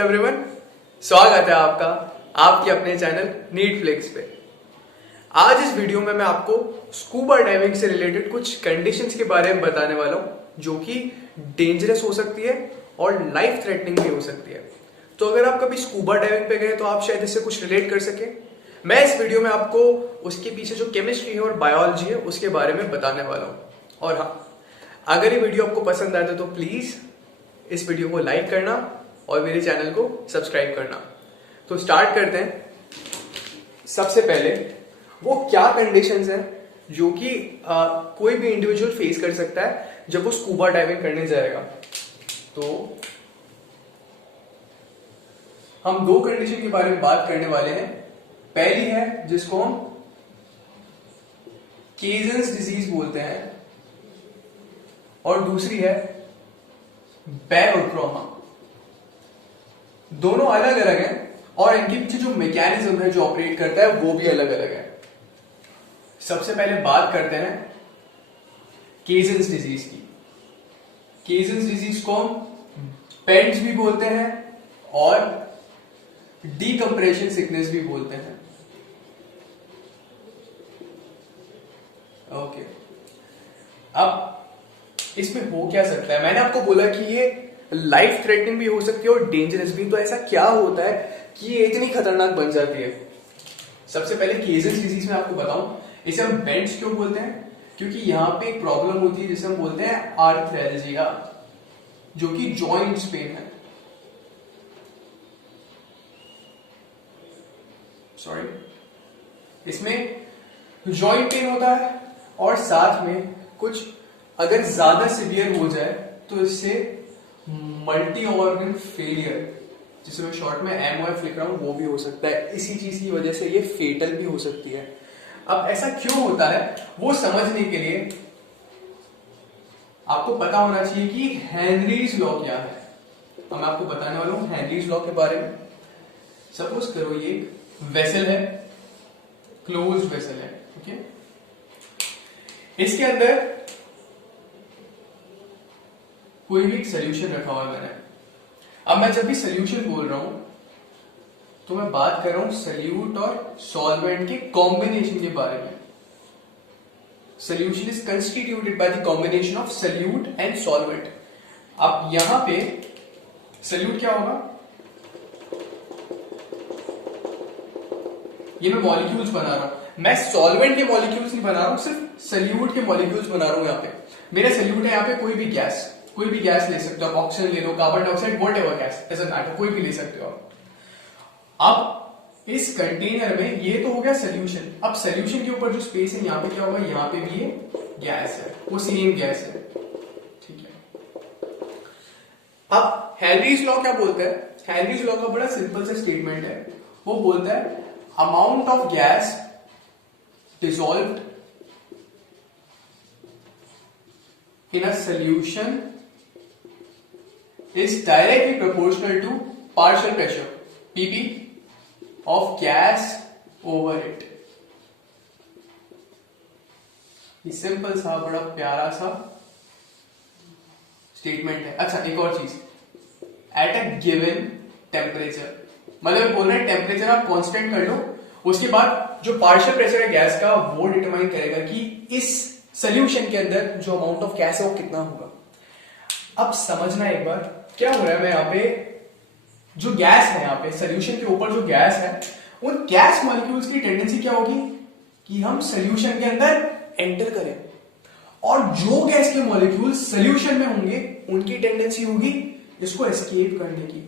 Everyone, स्वागत है आपका आपके अपने चैनल नीट फ्लेक्स पे। आज इस वीडियो में मैं आपको स्कूबा डाइविंग से रिलेटेड कुछ कंडीशंस के बारे में बताने वाला हूं जो कि डेंजरस हो सकती है और लाइफ थ्रेटनिंग भी हो सकती है। तो अगर आप कभी स्कूबा डाइविंग पे गए तो आप शायद इससे कुछ रिलेट कर सके। मैं इस वीडियो में आपको उसके पीछे जो केमिस्ट्री है और बायोलॉजी है उसके बारे में बताने वाला हूं। और हाँ, अगर ये वीडियो आपको पसंद आए तो प्लीज इस वीडियो को लाइक करना और मेरे चैनल को सब्सक्राइब करना। तो स्टार्ट करते हैं। सबसे पहले वो क्या कंडीशंस हैं जो कि कोई भी इंडिविजुअल फेस कर सकता है जब वो स्कूबा डाइविंग करने जाएगा। तो हम दो कंडीशन के बारे में बात करने वाले हैं। पहली है जिसको हम केजन्स डिजीज बोलते हैं और दूसरी है बैरोट्रोमा। दोनों अलग अलग हैं और इनके पीछे जो मैकेनिज्म है जो ऑपरेट करता है वो भी अलग अलग है। सबसे पहले बात करते हैं केजन्स डिजीज की। केजन्स डिजीज को हम पेंट्स भी बोलते हैं और डीकंप्रेशन सिकनेस भी बोलते हैं। ओके, अब इसमें हो क्या सकता है? मैंने आपको बोला कि ये लाइफ थ्रेटनिंग भी हो सकती है और डेंजरस भी। तो ऐसा क्या होता है कि ये इतनी खतरनाक बन जाती है? सबसे पहले केजन्स डिजीज में आपको बताऊं, इसे हम बेंट्स क्यों बोलते हैं? क्योंकि यहां पे एक प्रॉब्लम होती है जिसे हम बोलते हैं आर्थ्रेल्जिया, जो कि जॉइंट्स पेन है। इसमें जॉइंट पेन होता है और साथ में कुछ अगर ज्यादा सिवियर हो जाए तो इससे मल्टी ऑर्गन फेलियर, जिसे मैं शॉर्ट में MOF लिख रहा हूं, वो भी हो सकता है। इसी चीज की वजह से ये फेटल भी हो सकती है। अब ऐसा क्यों होता है वो समझने के लिए आपको पता होना चाहिए कि हेनरीज लॉ क्या है। अब मैं आपको बताने वाला हूं हेनरीज लॉ के बारे में। सपोज करो ये वेसल है, क्लोज्ड वेसल है, ओके। इसके अंदर कोई भी एक सोल्यूशन रखा हुआ है मैंने। अब मैं जब भी सोल्यूशन बोल रहा हूं तो मैं बात कर रहा हूं सोल्यूट और सॉल्वेंट के कॉम्बिनेशन के बारे में। Solution is constituted by the combination of solute and solvent. अब यहां पे सोल्यूट क्या होगा? ये मैं मॉलिक्यूल्स बना रहा हूं। मैं सॉल्वेंट के मॉलिक्यूल्स नहीं बना रहा हूं, सिर्फ सोल्यूट के मॉलिक्यूल्स बना रहा हूं। यहां पे मेरा सोल्यूट है, यहां पे कोई भी गैस ले सकते हो आप। ऑक्सीजन ले लो, carbon dioxide, whatever gas, doesn't matter, कोई भी ले सकते हो आप। अब इस कंटेनर में ये तो हो गया सोल्यूशन। अब सोल्यूशन के ऊपर जो स्पेस है यहां पे क्या होगा? यहां पे भी ये गैस है, वो सेम गैस है, ठीक है। अब हेनरीज लॉ क्या बोलता है? हेनरीज लॉ का बड़ा सिंपल सा स्टेटमेंट है। वो बोलता है amount of gas dissolved in a solution is directly proportional to partial pressure PP of gas over it। ये सिंपल सा बड़ा प्यारा सा स्टेटमेंट है। अच्छा, एक और चीज, एट अ गिवन टेम्परेचर, मतलब बोल रहे हैं टेम्परेचर आप कांस्टेंट कर लो, उसके बाद जो पार्शियल प्रेशर है गैस का वो डिटरमाइन करेगा कि इस सोल्यूशन के अंदर जो अमाउंट ऑफ गैस है वो कितना होगा। अब समझना एक बार क्या हो रहा है। मैं यहाँ पे जो गैस है, यहाँ पे सोल्यूशन के ऊपर जो गैस है, उन गैस मॉलिक्यूल्स की टेंडेंसी क्या होगी कि हम सोल्यूशन के अंदर एंटर करें, और जो गैस के मॉलिक्यूल्स सोल्यूशन में होंगे उनकी टेंडेंसी होगी इसको एस्केप करने की।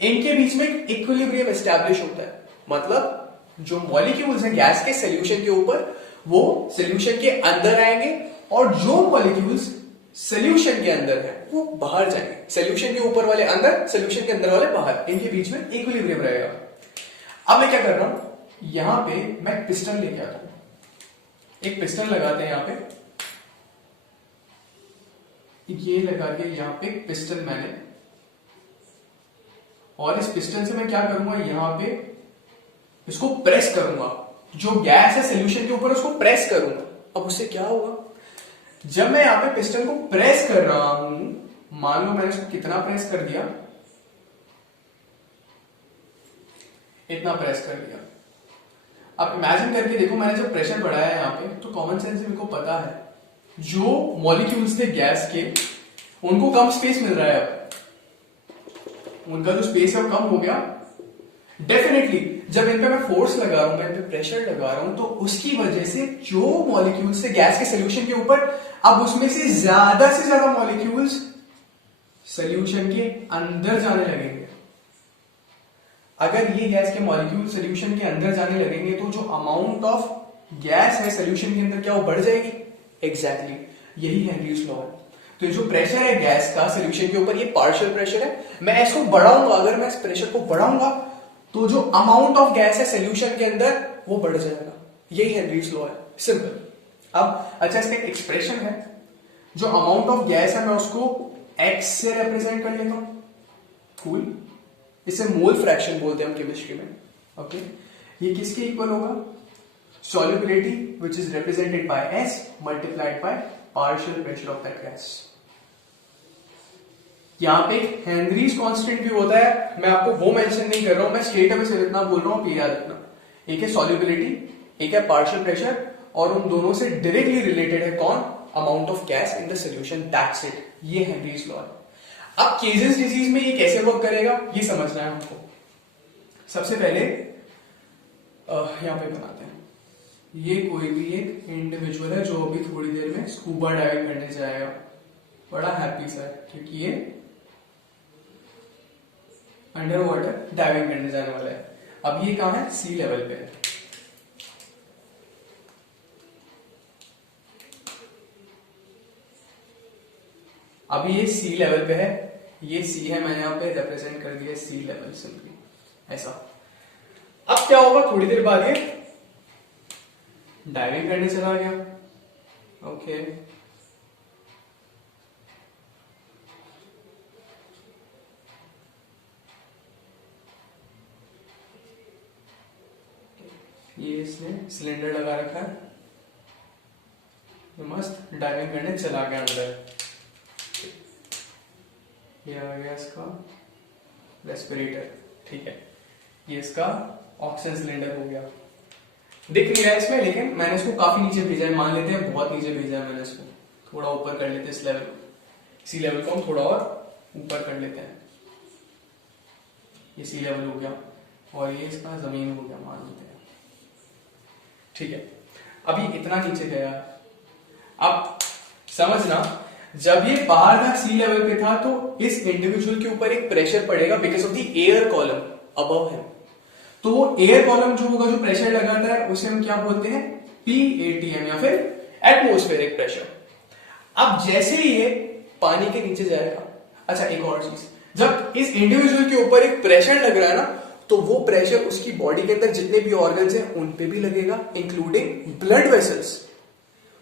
इनके बीच में इक्विलिब्रियम एस्टैब्लिश होता है, मतलब जो मॉलिक्यूल्स हैं गैस के सोल्यूशन के ऊपर वो सोल्यूशन के अंदर आएंगे और जो मॉलिक्यूल्स सोल्यूशन के अंदर है वो बाहर जाएंगे। सोल्यूशन के ऊपर वाले अंदर, सोल्यूशन के अंदर वाले बाहर, इनके बीच में इक्विलिब्रियम रहेगा। अब मैं क्या कर रहा हूं, यहां पे मैं पिस्टन लेके आता हूं। एक पिस्टन लगाते हैं यहां पे, ये लगा के यहां पे पिस्टन मैंने, और इस पिस्टन से मैं क्या करूंगा, यहां पे इसको प्रेस करूंगा। जो गैस है सोल्यूशन के ऊपर उसको प्रेस करूंगा। अब उससे क्या होगा? जब मैं यहां पे पिस्टन को प्रेस कर रहा हूं, मान लो मैंने इसको कितना प्रेस कर दिया, इतना प्रेस कर लिया। आप इमेजिन करके देखो, मैंने जब प्रेशर बढ़ाया है यहाँ पे, तो कॉमन सेंस से मेरे को पता है जो मॉलिक्यूल्स थे गैस के, उनको कम स्पेस मिल रहा है। अब उनका जो स्पेस है वो कम हो गया। डेफिनेटली जब इन पे मैं फोर्स लगा रहा हूं, मैं इन पे प्रेशर लगा रहा हूं, तो उसकी वजह से जो मॉलिक्यूल्स थे गैस के सोल्यूशन के ऊपर, अब उसमें से ज्यादा मॉलिक्यूल्स सोल्यूशन के अंदर जाने लगेंगे। अगर ये गैस के मॉलिक्यूल सोल्यूशन के अंदर जाने लगेंगे तो जो अमाउंट ऑफ गैस है सोल्यूशन के अंदर, क्या वो बढ़ जाएगी? एग्जैक्टली यही हेनरीज लॉ है। तो ये जो प्रेशर है गैस का सोल्यूशन के ऊपर, ये पार्शियल प्रेशर है। मैं इसको बढ़ाऊंगा, अगर मैं इस प्रेशर को बढ़ाऊंगा तो जो अमाउंट ऑफ गैस है सोल्यूशन के अंदर वो बढ़ जाएगा। यही हेनरीज लॉ है, सिंपल। अब अच्छा, इसका एक एक्सप्रेशन है, जो अमाउंट ऑफ गैस है मैं उसको x से रिप्रेजेंट कर लेता हूं। कूल, इसे मोल फ्रैक्शन बोलते हैं हम केमिस्ट्री में। ओके, ये किसके इक्वल होगा? Solubility which is represented by S multiplied by partial pressure of that gas. यहां पे एक हेनरीज कांस्टेंट भी होता है, मैं आपको वो मेंशन नहीं कर रहा हूं, मैं स्ट्रेट अवे सिर्फ इतना बोल रहा हूं, याद रखना। एक है सॉल्युबिलिटी, एक है पार्शियल प्रेशर, और उन दोनों से डायरेक्टली रिलेटेड है कौन? Amount of gas in the solution, that's it. ये हेनरीज लॉ है। अब केजेस डिजीज में ये कैसे वर्क करेगा ये समझना है हमको। सबसे पहले यहां पे बनाते हैं, ये कोई भी एक इंडिविजुअल है जो अभी थोड़ी देर में स्कूबा डाइविंग करने जाएगा। बड़ा हैप्पी सा है क्योंकि ये अंडर वाटर डाइविंग करने जाने वाला है। अब ये कहां है? सी लेवल पे है। अभी ये सी लेवल पे है, ये सी है, मैंने यहां पे रिप्रेजेंट कर दिया सी लेवल सिंपली ऐसा। अब क्या होगा? थोड़ी देर बाद ये डाइविंग करने चला गया। ओके, ये इसने सिलेंडर लगा रखा है, मस्त डाइविंग करने चला गया अंदर। ये आ गया इसका रेस्पिरेटर, ठीक है, ये इसका ऑक्सीजन सिलेंडर हो गया। दिख नहीं रहा है इसमें, लेकिन मैंने इसको काफी नीचे भेजा है, मान लेते हैं बहुत नीचे भेजा है मैंने इसको। थोड़ा ऊपर कर लेते हैं इस लेवल, सी लेवल को हम थोड़ा और ऊपर कर लेते हैं। ये सी लेवल हो गया और ये इसका जमीन हो गया, मान लेते हैं, ठीक है। अभी इतना नीचे गया। अब समझना, जब ये बाहर था सी लेवल पे था, तो इस इंडिविजुअल के ऊपर एक प्रेशर पड़ेगा because of the air column above है। तो वो एयर कॉलम जो होगा, जो प्रेशर लगाता है, उसे हम क्या बोलते हैं? PATM या फिर एटमॉस्फेरिक प्रेशर। अब जैसे ही ये पानी के नीचे जाएगा, अच्छा एक और चीज, जब इस इंडिविजुअल के ऊपर एक प्रेशर लग रहा है ना, तो वो प्रेशर उसकी बॉडी के अंदर जितने भी ऑर्गन्स हैं उन पे भी लगेगा, इंक्लूडिंग ब्लड वेसल्स।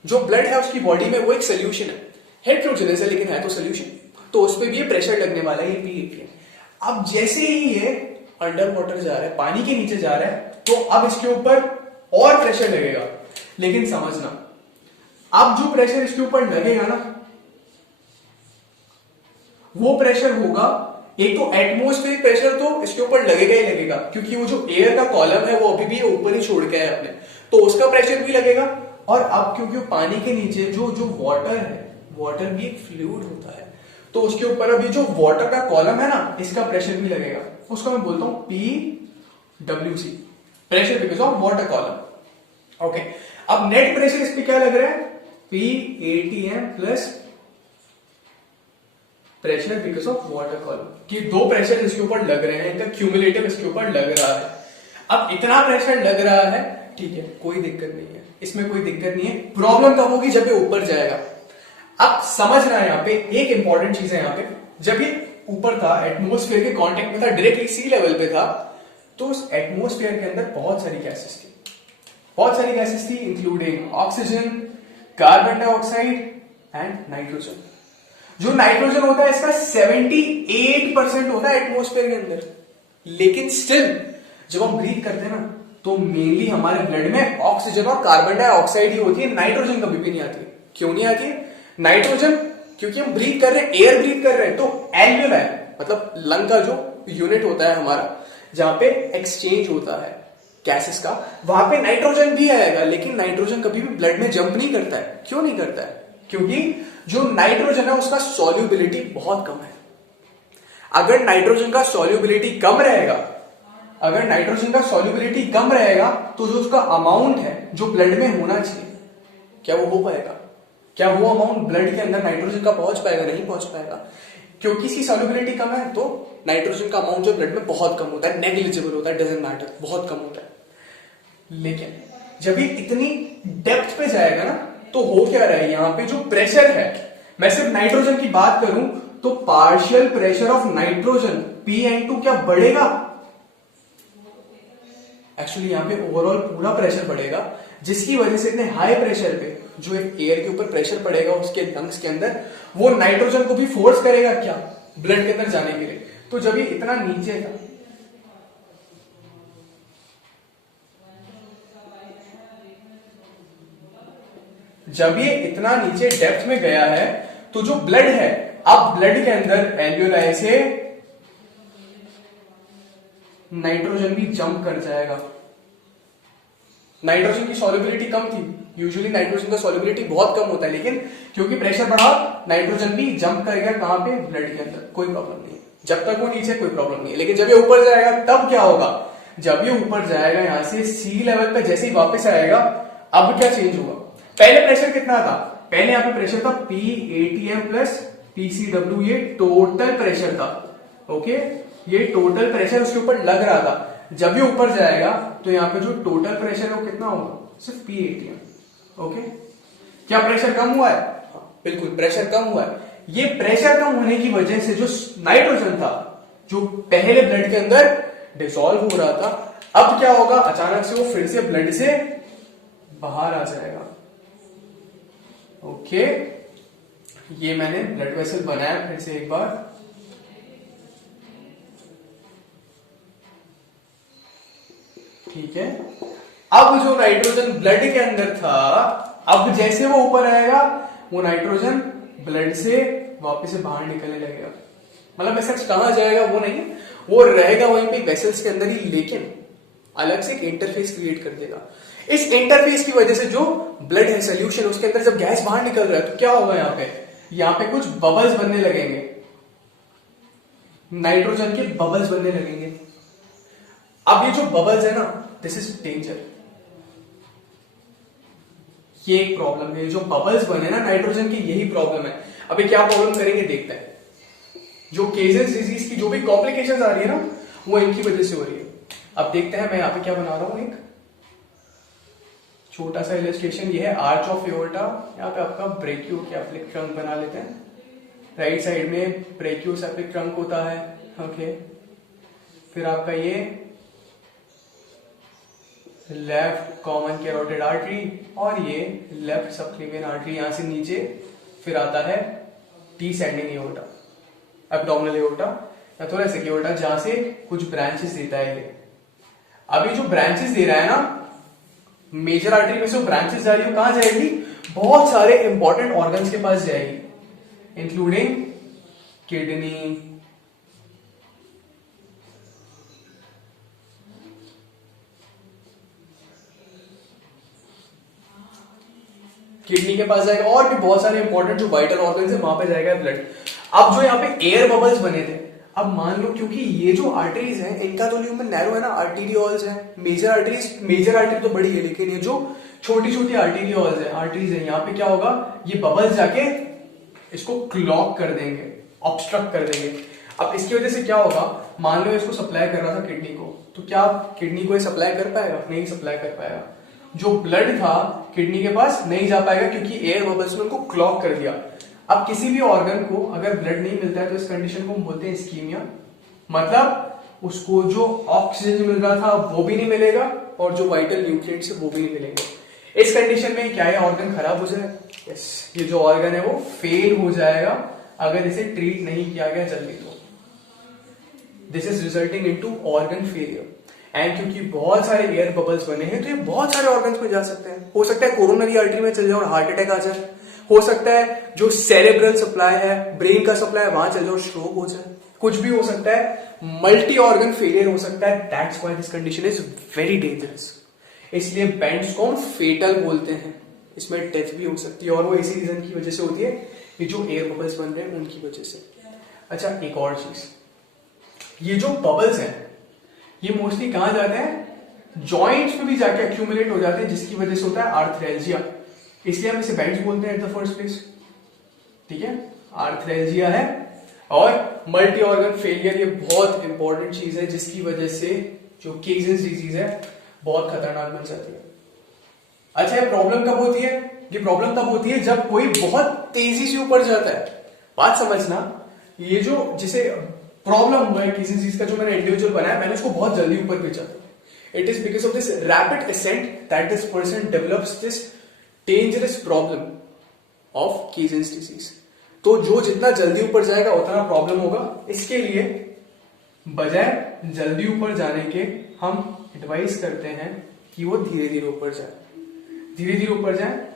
जो ब्लड है उसकी बॉडी में वो एक सोल्यूशन है, हेट्रोजेनस है लेकिन है तो सोल्यूशन, तो उस पे भी ये प्रेशर लगने वाला है, ये PATM। अब जैसे ही ये अंडर वाटर जा रहा है, पानी के नीचे जा रहा है, तो अब इसके ऊपर और प्रेशर लगेगा। लेकिन समझना, अब जो प्रेशर इसके ऊपर लगेगा ना, वो प्रेशर होगा, एक तो एटमॉस्फेरिक प्रेशर तो इसके ऊपर लगेगा ही लगेगा, क्योंकि वो जो एयर का कॉलम है वो अभी भी ऊपर ही छोड़ के है अपने, तो उसका प्रेशर भी लगेगा। और अब क्योंकि वो पानी के नीचे जो वाटर है, वाटर भी एक फ्लूइड होता है, तो उसके ऊपर अभी जो वाटर का कॉलम है ना, इसका प्रेशर भी लगेगा। उसको मैं बोलता हूं PWC, pressure because of water column. Okay, अब नेट प्रेशर इस पे क्या लग रहा है? PATM plus pressure because of water column, कि दो प्रेशर इसके ऊपर लग रहे हैं, इनका क्यूमुलेटिव इसके ऊपर लग रहा है। अब इतना प्रेशर लग रहा है, ठीक है, कोई दिक्कत नहीं है, इसमें कोई दिक्कत नहीं है। प्रॉब्लम कब होगी? जब ये ऊपर जाएगा। अब समझना है, यहाँ पे एक इंपॉर्टेंट चीज है, यहाँ पे जब ये ऊपर था, एटमॉस्फेयर के कांटेक्ट में था, डायरेक्टली सी लेवल पे था, तो उस एटमॉस्फेयर के अंदर बहुत सारी गैसेस थी, including oxygen, carbon dioxide and nitrogen. जो नाइट्रोजन होता है इसका 78% होता है एटमॉस्फेयर के अंदर, लेकिन स्टिल जब हम ब्रीथ करते हैं ना, तो मेनली हमारे ब्लड में ऑक्सीजन और कार्बन डाइऑक्साइड ही होती है, नाइट्रोजन कभी भी नहीं आती। क्यों नहीं आती है नाइट्रोजन? क्योंकि हम ब्रीथ कर रहे हैं, एयर ब्रीथ कर रहे हैं, तो एल्वियोलाई मतलब लंग का जो यूनिट होता है हमारा, जहां पे एक्सचेंज होता है गैसेस का, वहां पे नाइट्रोजन भी आएगा, लेकिन नाइट्रोजन कभी भी ब्लड में जंप नहीं करता है। क्यों नहीं करता है? क्योंकि जो नाइट्रोजन है उसका सॉल्युबिलिटी बहुत कम है। अगर नाइट्रोजन का सॉल्युबिलिटी कम रहेगा, अगर नाइट्रोजन का सॉल्युबिलिटी कम रहेगा तो जो उसका अमाउंट है जो ब्लड में होना चाहिए, क्या वो हो पाएगा? क्या वो अमाउंट ब्लड के अंदर नाइट्रोजन का पहुंच पाएगा? नहीं पहुंच पाएगा, क्योंकि इसकी सॉल्युबिलिटी कम है। तो नाइट्रोजन का अमाउंट जो ब्लड में बहुत कम होता है, नेग्लिजिबल होता है, डजंट मैटर, बहुत कम होता है। लेकिन जब ये इतनी डेप्थ पे जाएगा ना, तो हो क्या रहा है, यहां पे जो प्रेशर है, मैं सिर्फ नाइट्रोजन की बात करूं तो partial pressure of nitrogen Pn2 क्या बढ़ेगा? एक्चुअली यहां पे ओवरऑल पूरा प्रेशर बढ़ेगा, जिसकी वजह से इतने हाई प्रेशर पे जो एक एयर के ऊपर प्रेशर पड़ेगा उसके लंग्स के अंदर, वो नाइट्रोजन को भी फोर्स करेगा क्या, ब्लड के अंदर जाने के लिए। तो जब ये इतना नीचे था, जब ये इतना नीचे डेप्थ में गया है, तो जो ब्लड है, अब ब्लड के अंदर एल्वियोलाई से नाइट्रोजन भी जंप कर जाएगा। नाइट्रोजन की सॉल्युबिलिटी कम थी, यूजुअली नाइट्रोजन का सॉल्युबिलिटी बहुत कम होता है, लेकिन क्योंकि प्रेशर बढ़ा, नाइट्रोजन भी जंप करेगा कहां पे, ब्लड के अंदर। कोई प्रॉब्लम नहीं है, जब तक वो नीचे कोई प्रॉब्लम नहीं है। लेकिन जब ये ऊपर जाएगा तब क्या होगा, जब ये ऊपर जाएगा यहां से सी लेवल पे जैसे ही वापस आएगा, अब क्या चेंज होगा? पहले प्रेशर कितना था? पहले यहां पे प्रेशर था PATM प्लस PCW, ये टोटल प्रेशर था। ओके, ये टोटल प्रेशर उसके ऊपर लग रहा था। जब ये ऊपर जाएगा तो यहाँ पे जो टोटल प्रेशर है वो कितना होगा? सिर्फ PATM। ओके, क्या प्रेशर कम हुआ है? बिल्कुल प्रेशर कम हुआ है। ये प्रेशर कम होने की वजह से जो नाइट्रोजन था, जो पहले ब्लड के अंदर डिसॉल्व हो रहा था, अब क्या होगा, अचानक से वो फिर से ब्लड से बाहर आ जाएगा। ओके, ये मैंने ब्लड वेसल बनाया फिर से एक बार। ठीक है, अब जो नाइट्रोजन ब्लड के अंदर था, अब जैसे वो ऊपर आएगा, वो नाइट्रोजन ब्लड से वापस से बाहर निकलने लगेगा। मतलब ऐसा कहां जाएगा वो नहीं, वो रहेगा वहीं पे वेसल्स के अंदर ही, लेकिन अलग से एक इंटरफेस क्रिएट कर देगा। इस इंटरफेस की वजह से जो ब्लड है, सोल्यूशन, उसके अंदर जब गैस बाहर निकल रहा है तो क्या होगा, यहाँ पे कुछ बबल्स बनने लगेंगे, नाइट्रोजन के बबल्स बनने लगेंगे। अब ये जो बबल्स है ना, दिस इज डेंजर, ये एक प्रॉब्लम है। जो बबल्स बने ना नाइट्रोजन की, यही प्रॉब्लम है। अभी क्या प्रॉब्लम करेंगे देखते हैं। जो केजेस डिजीज की जो भी कॉम्प्लिकेशंस आ रही है ना, वो इनकी वजह से हो रही है। अब देखते हैं, मैं यहां पे क्या बना रहा हूं, एक छोटा सा इलस्ट्रेशन। ये है आर्च ऑफ एओर्टा। यहाँ पे आपका ब्रेकियोसेफेलिक ट्रंक बना लेते हैं। राइट साइड में ब्रेकियोसेफेलिक ट्रंक होता है। ओके, फिर आपका ये लेफ्ट कॉमन कैरोटिड आर्टरी और ये लेफ्ट सबक्लेवियन आर्टरी। यहां से नीचे फिर आता है डिसेंडिंग एओर्टा, एब्डोमिनल एओर्टा या थोरेसिक एओर्टा, जहां से कुछ ब्रांचेस देता है ये। अभी जो ब्रांचेस दे रहा है ना, मेजर आर्टरी में से ब्रांचेस जा रही है, कहां जाएगी? बहुत सारे इंपॉर्टेंट ऑर्गन्स के पास जाएगी, इंक्लूडिंग किडनी, किडनी के पास जाएगा, और भी बहुत सारे इंपॉर्टेंट जो वाइटल ऑर्गन्स है वहां पे जाएगा ब्लड। अब जो यहाँ पे एयर बबल्स बने थे, अब मान लो क्योंकि ये जो आर्टरीज हैं इनका तो ल्यूमेन नैरो है ना, आर्टीरियोल्स है। मेजर आर्टरी तो बड़ी है, लेकिन ये जो छोटी छोटी आर्टरीज है, यहाँ पे क्या होगा, ये बबल्स जाके इसको क्लॉग कर देंगे, ऑब्स्ट्रक्ट कर देंगे। अब इसकी वजह से क्या होगा, मान लो इसको सप्लाई कर रहा था किडनी को, तो क्या किडनी को सप्लाई कर पाएगा? नहीं सप्लाई कर पाएगा। जो ब्लड था किडनी के पास नहीं जा पाएगा, क्योंकि एयर बबल्स ने उनको क्लॉग कर दिया। अब किसी भी ऑर्गन को अगर ब्लड नहीं मिलता है तो इस कंडीशन को हम बोलते हैं इस्कीमिया। मतलब उसको जो ऑक्सीजन मिल रहा था वो भी नहीं मिलेगा, और जो वाइटल न्यूट्रिएंट्स है वो भी नहीं मिलेंगे। इस कंडीशन में क्या है, ऑर्गन खराब हो जाए। यस, ये जो ऑर्गन है वो फेल हो जाएगा अगर इसे ट्रीट नहीं किया गया जल्दी तो। This is resulting into organ failure. And क्योंकि बहुत सारे एयर बबल्स बने हैं तो ये बहुत सारे ऑर्गन्स में जा सकते हैं। हो सकता है कोरोनरी आर्टरी में चले जाए और हार्ट अटैक आ जाए, हो सकता है जो सेरेब्रल सप्लाई है, ब्रेन का सप्लाई है, वहां चल जाओ, स्ट्रोक हो जाए, कुछ भी हो सकता है, मल्टी ऑर्गन फेलियर हो सकता है। That's why this condition is very dangerous. इसलिए बैंड्स को फेटल बोलते हैं, इसमें डेथ भी हो सकती है, और वो इसी रीजन की वजह से होती है, ये जो एयर बबल्स बन रहे हैं उनकी वजह से। अच्छा, एक और चीज, ये जो बबल्स हैं ये मोस्टली कहां जाते हैं, जॉइंट्स में भी जाके एक्यूमुलेट हो जाते हैं, जिसकी वजह से होता है आर्थ्रेल्जिया। इसलिए हम इसे बैंड्स बोलते हैं एट द फर्स्ट प्लेस। ठीक है, आर्थ्रेल्जिया है और मल्टी ऑर्गन फेलियर, ये बहुत इंपॉर्टेंट चीज है जिसकी वजह से जो केजन्स डिजीज है बहुत खतरनाक बन जाती है। अच्छा, ये प्रॉब्लम कब होती है, ये प्रॉब्लम तब होती है जब कोई बहुत तेजी से ऊपर जाता है। बात समझना, ये जो जिसे प्रॉब्लम हुआ है केजन्स डिजीज का, जो मैंने इंडिविजुअल बनाया, मैंने उसको बहुत जल्दी ऊपर भेजा। It is because of this rapid ascent that this person develops this dangerous problem of caisson's disease. तो जो जितना जल्दी ऊपर जाएगा उतना प्रॉब्लम होगा। इसके लिए बजाय जल्दी ऊपर जाने के हम एडवाइस करते हैं कि वो धीरे धीरे ऊपर जाए, धीरे धीरे ऊपर जाए।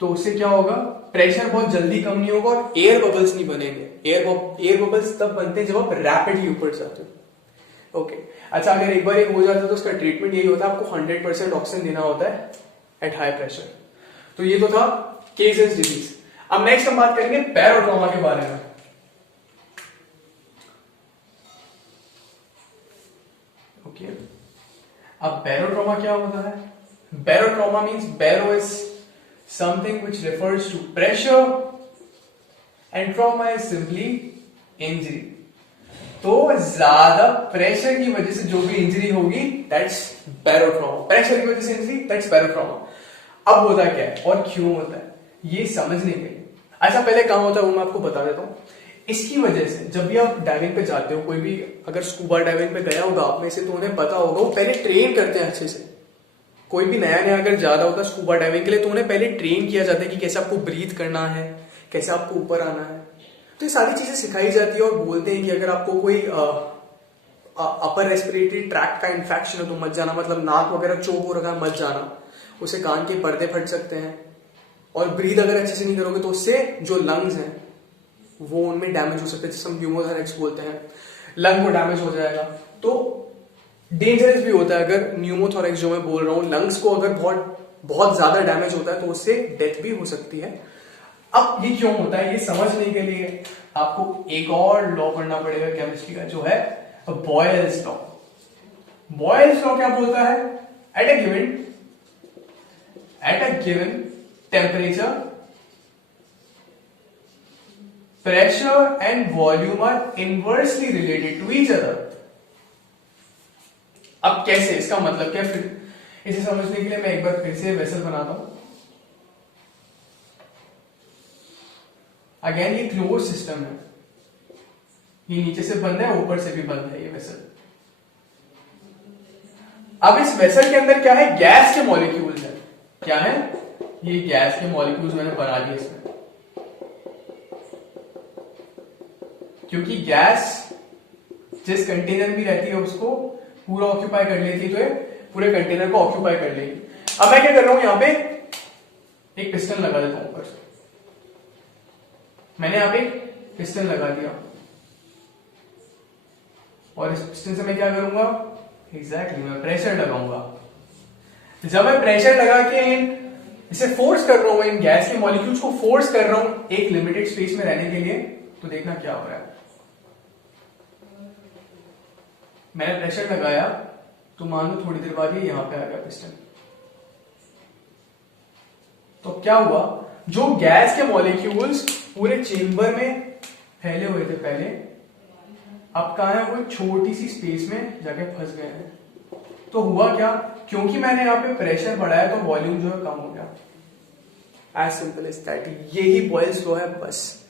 तो उससे क्या होगा, प्रेशर बहुत जल्दी कम नहीं होगा और एयर बबल्स नहीं बनेंगे। एयर बबल्स तब बनते हैं जब आप रैपिडली ऊपर जाते हो। ओके, अच्छा, अगर एक बार हो जाता है तो उसका ट्रीटमेंट यही होता है, आपको 100% ऑक्सीजन देना होता है एट हाई प्रेशर। तो ये तो था केजन्स डिजीज। अब नेक्स्ट हम बात करेंगे बैरोट्रॉमा के बारे में। ओके, अब बैरोट्रॉमा क्या होता है? Barotrauma means baro is something which refers to pressure and trauma is simply injury. तो ज्यादा प्रेशर की वजह से जो भी इंजरी होगी दैट्स बैरोट्रॉमा। प्रेशर की वजह से इंजरी दैट्स बैरोट्रॉमा। अब होता क्या है और क्यों होता है ये समझने के लिए, अच्छा पहले कहां होता है वो मैं आपको बता देता हूं। इसकी वजह से जब भी आप डाइविंग पे जाते हो, कोई भी अगर स्कूबा डाइविंग पे गया होगा आप में से तो उन्हें पता होगा, वो पहले ट्रेन करते हैं अच्छे से। कोई भी नया नया अगर ज्यादा होता है स्कूबा डाइविंग के लिए तो उन्हें पहले ट्रेन किया जाता है कि कैसे आपको ब्रीथ करना है, कैसे आपको ऊपर आना है। तो ये सारी चीजें सिखाई जाती है और बोलते हैं कि अगर आपको कोई अपर रेस्पिरेटरी ट्रैक्ट का इन्फेक्शन हो तो मत जाना, मतलब नाक वगैरह चोक हो रखा है मत जाना, उससे कान के पर्दे फट सकते हैं। और ब्रीथ अगर अच्छे से नहीं करोगे तो उससे जो लंग्स हैं वो उनमें डैमेज हो सकता है, जिसे हम न्यूमोथोरैक्स बोलते हैं, लंग को डैमेज हो जाएगा। तो डेंजरस भी होता है अगर न्यूमोथोरैक्स जो मैं बोल रहा हूं, लंग्स को अगर बहुत ज्यादा डैमेज होता है तो उससे डेथ भी हो सकती है। अब ये क्यों होता है ये समझने के लिए आपको एक और लॉ पढ़ना पड़ेगा केमिस्ट्री का, जो है बॉयल्स लॉ। बॉयल्स लॉ क्या बोलता है? At a given temperature, pressure and volume are inversely related to each other. अब कैसे, इसका मतलब क्या? फिर इसे समझने के लिए मैं एक बार फिर से वेसल बनाता हूं। अगेन ये क्लोज सिस्टम है, ये नीचे से बंद है ऊपर से भी बंद है ये वेसल। अब इस वेसल के अंदर क्या है? गैस के मॉलिक्यूल्स है। क्या है? ये गैस के मॉलिक्यूल्स मैंने बना दिए इसमें, क्योंकि गैस जिस कंटेनर में रहती है उसको पूरा ऑक्यूपाई कर लेती है, तो ये पूरे कंटेनर को ऑक्यूपाई कर लेगी। अब मैं क्या कर रहा हूं, यहां पे एक पिस्टन लगा देता हूं ऊपर से। मैंने यहां पे एक पिस्टन लगा दिया और इस पिस्टन से मैं क्या करूंगा? एग्जैक्टली मैं प्रेशर लगाऊंगा। जब मैं प्रेशर लगा के इसे फोर्स कर रहा हूं, इन गैस के मॉलिक्यूल्स को फोर्स कर रहा हूं एक लिमिटेड स्पेस में रहने के लिए, तो देखना क्या हो रहा है। मैंने प्रेशर लगाया तो मान लो थोड़ी देर बाद ये यहां पे आ गया पिस्टन। तो क्या हुआ, जो गैस के मॉलिक्यूल्स पूरे चेंबर में फैले हुए थे पहले, अब कहां है? वो छोटी सी स्पेस में जाके फंस गए हैं। तो हुआ क्या, क्योंकि मैंने यहां पे प्रेशर बढ़ाया तो वॉल्यूम जो है कम हो गया। As simple as that. यही बॉयल्स लॉ है, बस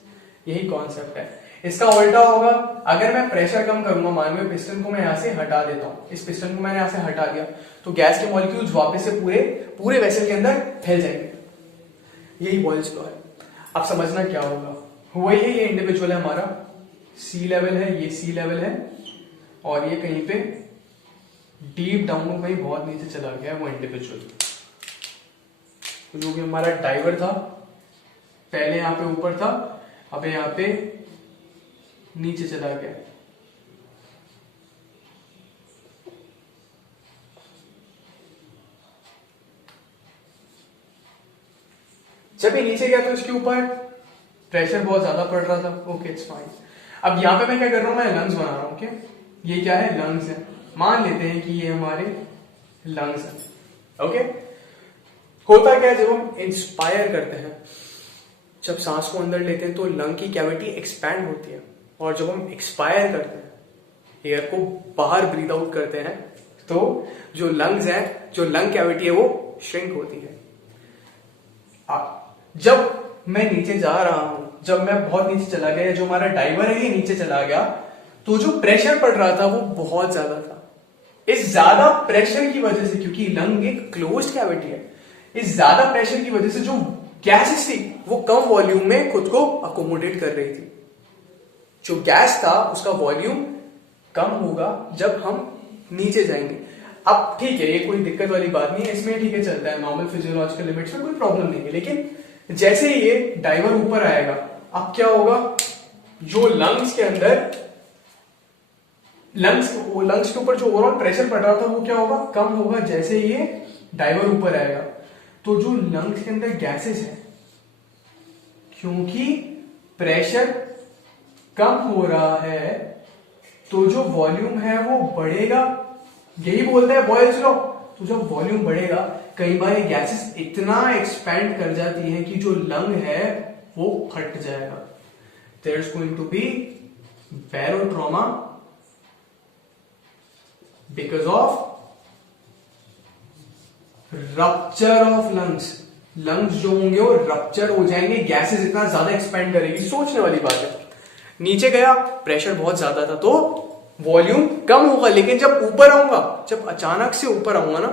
यही कॉन्सेप्ट है। इसका उल्टा होगा, अगर मैं प्रेशर कम करूंगा, मान लो पिस्टन को मैं यहां से हटा देता हूं, इस पिस्टन को मैंने यहां से हटा दिया, तो गैस के मॉलिक्यूल्स वापस से पूरे वेसल के अंदर फैल जाएंगे। यही बॉयल्स लॉ है। अब समझना क्या होगा, हुआ ये इंडिविजुअल है हमारा, सी लेवल है, ये सी लेवल है, और ये कहीं पे डीप डाउन कहीं बहुत नीचे चला गया है वो इंडिविजुअल। तो जो भी हमारा डाइवर था पहले यहां पे ऊपर था, अब यहां पे नीचे चला गया। जब ये नीचे गया तो इसके ऊपर प्रेशर बहुत ज्यादा पड़ रहा था। Okay, it's fine. अब यहां पे मैं क्या कर रहा हूं, मैं लंग्स बना रहा हूं। ओके, ये क्या है, लंग्स है। मान लेते हैं कि ये हमारे लंग्स है। ओके, होता क्या है, जब हम इंस्पायर करते हैं, जब सांस को अंदर लेते हैं तो लंग की कैविटी एक्सपैंड होती है, और जब हम एक्सपायर करते हैं, एयर को बाहर ब्रीथ आउट करते हैं, तो जो लंग्स है, जो लंग कैविटी है, वो श्रिंक होती है। जब मैं नीचे जा रहा हूं, जब मैं बहुत नीचे चला गया, जो हमारा डाइवर है ये नीचे चला गया, तो जो प्रेशर पड़ रहा था वो बहुत ज्यादा था। इस ज्यादा प्रेशर की वजह से, क्योंकि लंग एक क्लोज्ड कैविटी है, इस ज्यादा प्रेशर की वजह से जो गैसेस थी वो कम वॉल्यूम में खुद को अकोमोडेट कर रही थी। जो गैस था उसका वॉल्यूम कम होगा जब हम नीचे जाएंगे। अब ठीक है, ये कोई दिक्कत वाली बात नहीं है, इसमें ठीक है, चलता है, नॉर्मल फिजियोलॉजिकल लिमिट्स में कोई प्रॉब्लम नहीं है। लेकिन जैसे ही ये डाइवर ऊपर आएगा, अब क्या होगा, जो लंग्स के अंदर, लंग्स के ऊपर जो ओवरऑल प्रेशर पड़ रहा था वो क्या होगा, कम होगा। जैसे ही ये डाइवर ऊपर आएगा तो जो लंग्स के अंदर गैसेस है, क्योंकि प्रेशर कम हो रहा है तो जो वॉल्यूम है वो बढ़ेगा। यही बोलते हैं बॉयल्स लॉ। तो जब वॉल्यूम बढ़ेगा, कई बार ये गैसेस इतना एक्सपैंड कर जाती है कि जो लंग है वो फट जाएगा। There is going to be barotrauma because of rupture of lungs. Lungs जो होंगे वो रप्चर हो जाएंगे, गैसेस इतना ज्यादा एक्सपैंड करेगी। सोचने वाली बात है। नीचे गया, प्रेशर बहुत ज्यादा था तो वॉल्यूम कम होगा, लेकिन जब ऊपर आऊंगा, जब अचानक से ऊपर आऊंगा ना,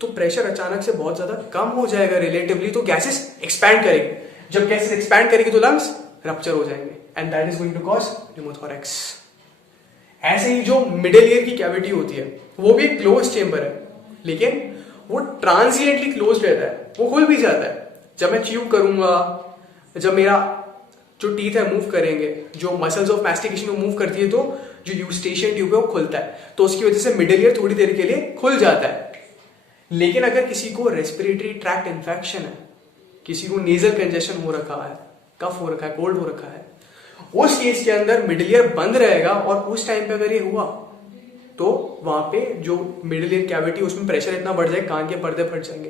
तो प्रेशर अचानक से बहुत ज्यादा कम हो जाएगा रिलेटिवली, तो गैसेस एक्सपैंड करेगी। जब गैसेस एक्सपैंड करेगी तो लंग्स रप्चर हो जाएंगे, and that is going to cause pneumothorax. ऐसे ही जो मिडिल ईयर की कैविटी होती है वो भी एक क्लोज चेंबर है, लेकिन वो ट्रांसिएंटली क्लोज रहता है, वो खुल भी जाता है। जब मैं च्यू करूंगा, जब मेरा जो टीथ है मूव करेंगे, जो मसल्स ऑफ मैस्टिकेशन मूव करती है, तो जो यूस्टेशियन ट्यूब है वो खुलता है, तो उसकी वजह से मिडिल ईयर थोड़ी देर के लिए खुल जाता है। लेकिन अगर किसी को रेस्पिरेटरी ट्रैक्ट इन्फेक्शन है, किसी को नेजल कंजेशन हो रखा है, कफ हो रखा है, कोल्ड हो रखा है, उस केस के अंदर मिडिल ईयर बंद रहेगा, और उस टाइम पे अगर ये हुआ तो वहां पे जो मिडिल ईयर कैविटी, उसमें प्रेशर इतना बढ़ जाए, कान के पर्दे फट जाएंगे,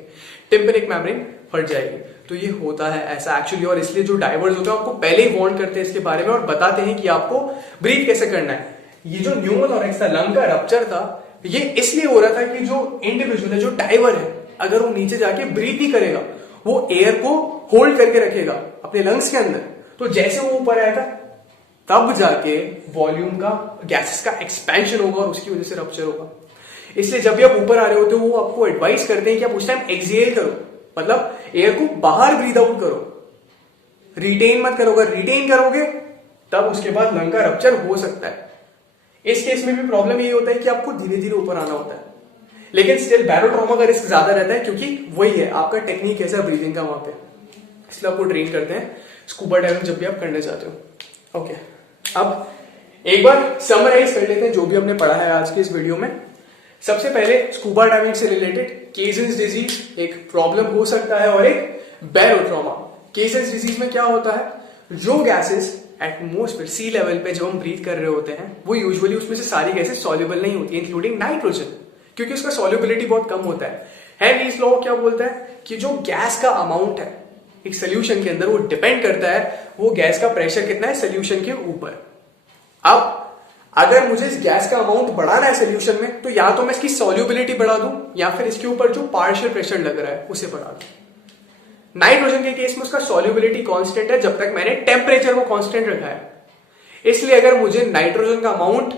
टिम्पेनिक मेम्ब्रेन फट जाएगी। तो ये होता है ऐसा एक्चुअली, और इसलिए जो डाइवर्स होते हैं आपको पहले ही वार्न करते हैं इसके बारे में, और बताते हैं कि आपको ब्रीथ कैसे करना है। ये जो न्यूमोथोरैक्स था, लंग का रप्चर था, ये इसलिए हो रहा था कि जो इंडिविजुअल है, जो डाइवर है, अगर वो नीचे जाके ब्रीथ नहीं करेगा, वो एयर को होल्ड करके रखेगा अपने लंग्स के अंदर, तो जैसे वो ऊपर आएगा तब जाके वॉल्यूम का, गैसेस का एक्सपेंशन होगा, और उसकी वजह से रप्चर होगा। इसलिए जब भी आप ऊपर आ रहे होते हो, वो आपको एडवाइस करते हैं कि आप उस टाइम एक्सहेल करो, मतलब एयर को बाहर ब्रीथ आउट करो, रिटेन मत करो। अगर रिटेन करोगे तब उसके बाद लंग का रप्चर हो सकता है। इस केस में भी प्रॉब्लम यही होता है कि आपको धीरे धीरे ऊपर आना होता है, लेकिन स्टिल बैरोट्रॉमा का रिस्क ज्यादा रहता है, क्योंकि वही है आपका टेक्निक ऐसा ब्रीथिंग का वहां पे, इसलिए आपको ट्रेन करते हैं स्कूबा डाइविंग जब भी आप करने जाते हो। ओके, अब एक बार समराइज कर लेते हैं जो भी हमने पढ़ा है आज के इस वीडियो में। सबसे पहले स्कूबा डाइविंग से रिलेटेड केजन्स डिजीज एक प्रॉब्लम हो सकता है, और एक बैरोट्रॉमा। केजन्स डिजीज में क्या होता है, जो गैसेस एटमोस्फेयर, सी लेवल पे जब हम ब्रीथ कर रहे होते हैं, वो यूजुअली उसमें से सारी गैसेस सॉल्युबल नहीं होती, इंक्लूडिंग नाइट्रोजन, क्योंकि उसका सॉल्युबिलिटी बहुत कम होता है। हेनरीज लॉ क्या बोलता है कि जो गैस का अमाउंट है एक सोल्यूशन के अंदर, वो डिपेंड करता है वो गैस का प्रेशर कितना है सोल्यूशन के ऊपर। अब अगर मुझे इस गैस का अमाउंट बढ़ाना है सोल्यूशन में, तो या तो मैं इसकी सॉल्युबिलिटी बढ़ा दूं, या फिर इसके ऊपर जो पार्शियल प्रेशर लग रहा है उसे बढ़ा दूं। नाइट्रोजन के केस में उसका सॉल्युबिलिटी कांस्टेंट है, जब तक मैंने टेम्परेचर को कांस्टेंट रखा है। इसलिए अगर मुझे नाइट्रोजन का अमाउंट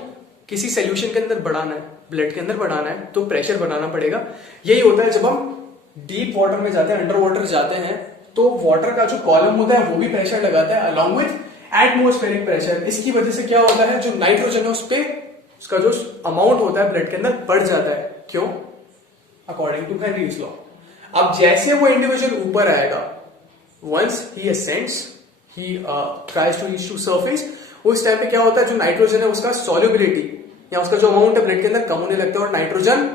किसी सोल्यूशन के अंदर बढ़ाना है, ब्लड के अंदर बढ़ाना है, तो प्रेशर बढ़ाना पड़ेगा। यही होता है जब हम डीप वाटर में जाते हैं, अंडर वाटर जाते हैं, तो वाटर का जो कॉलम होता है वो भी प्रेशर लगाता है अलॉन्ग विथ एटमोस्फेरिक प्रेशर। इसकी वजह से क्या होता है, जो नाइट्रोजन है उस पे उसका जो अमाउंट होता है ब्लड के अंदर बढ़ जाता है। क्यों? According to Henry's law. अब जैसे वो इंडिविजुअल ऊपर आएगा, once he ascends, he tries to reach to surface, उस टाइम पे क्या होता है, जो नाइट्रोजन है उसका सॉल्युबिलिटी या उसका जो अमाउंट है ब्लड के अंदर कम होने लगता है और नाइट्रोजन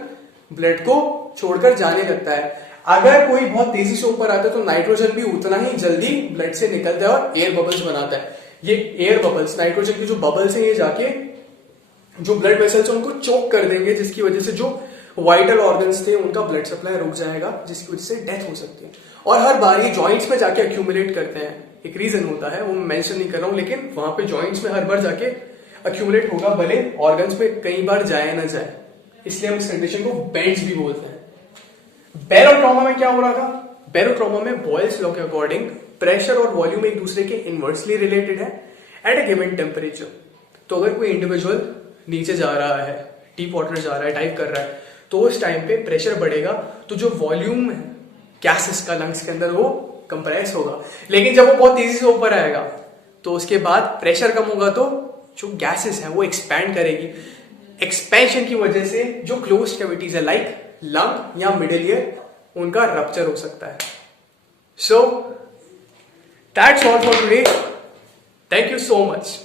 ब्लड को छोड़कर जाने लगता है। अगर कोई बहुत तेजी से ऊपर आता है तो नाइट्रोजन भी उतना ही जल्दी ब्लड से निकलता है और एयर बबल्स बनाता है। ये एयर बबल्स, नाइट्रोजन की जो बबल्स हैं, ये जाके जो ब्लड वेसल्स हैं उनको चोक कर देंगे, जिसकी वजह से जो वाइटल ऑर्गन्स थे उनका ब्लड सप्लाई रुक जाएगा, जिसकी वजह से डेथ हो सकती है। और हर बार ये जॉइंट्स में जाके अक्यूमुलेट करते हैं, एक रीजन होता है वो मैं मेंशन नहीं कर रहा हूं, लेकिन वहां पे जॉइंट्स में हर बार जाके अक्यूमुलेट होगा, भले ऑर्गन्स में कई बार जाए ना जाए, इसलिए हम इस कंडीशन को बेंड्स भी बोलते हैं। बैरोट्रॉमा में क्या हो रहा था, बैरोट्रॉमा में बॉयल्स लॉ के अकॉर्डिंग प्रेशर और वॉल्यूम एक दूसरे के इनवर्सली रिलेटेड है एट अ गिवन टेम्परेचर। तो अगर कोई इंडिविजुअल नीचे जा रहा है, डीप वाटर जा रहा है, डाइव कर रहा है, तो उस टाइम पे प्रेशर बढ़ेगा, तो जो वॉल्यूम है गैसेस का लंग्स के अंदर वो कंप्रेस होगा। लेकिन जब वो बहुत तेजी से ऊपर आएगा तो उसके बाद प्रेशर कम होगा, तो जो गैसेस है वो एक्सपैंड करेगी। एक्सपेंशन की वजह से जो क्लोज कैविटीज है लाइक लंग या मिडिल ईयर, उनका रप्चर हो सकता है। So that's all for today, thank you so much.